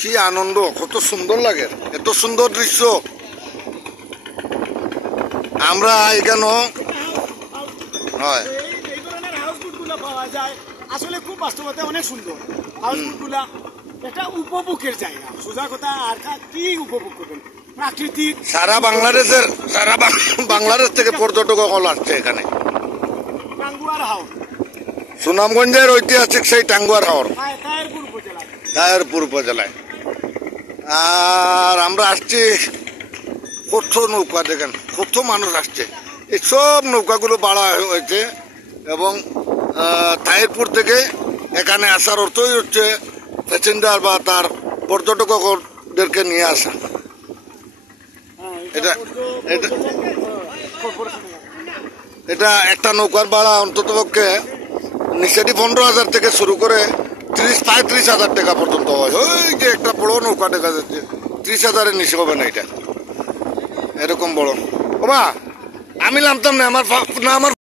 কি আনন্দ, কত সুন্দর লাগে, এত সুন্দর দৃশ্য। আমরা এখানে হয় এই ধরনের হাউসবোটগুলো পাওয়া যায়, আসলে খুব বাস্তবতা অনেক সুন্দর। হাউসবোটগুলা একটা উপভোগের জায়গা, সোজা কথা। আর কি উপভোগ করবেন? প্রাকৃতিক। সারা বাংলাদেশ থেকে পর্যটক আসছে এখানে। টাঙ্গুয়ার হাওর, সুনামগঞ্জের ঐতিহাসিক সেই টাঙ্গুয়ার হাওর, তায়েরপুর উপজেলায়। তায়েরপুর উপজেলায়। আর আমরা আসছি, কত নৌকা দেখেন, কত মানুষ আসছে। এই সব নৌকাগুলো বাড়া হয়েছে এবং তায়েরপুর থেকে এখানে আসার অর্থই হচ্ছে প্যাসেঞ্জার বা তার পর্যটকদেরকে নিয়ে আসা। এটা এটা এটা একটা নৌকার ভাড়া অন্তত পক্ষে নিচেটি 15,000 থেকে শুরু করে 30-35,000 টাকা পর্যন্ত হয়। ওই যে একটা বড় নৌকা দেখা যাচ্ছে, 30,000-এর নিচে হবে না এটা, এরকম বড়। ওমা আমি নামতাম না, আমার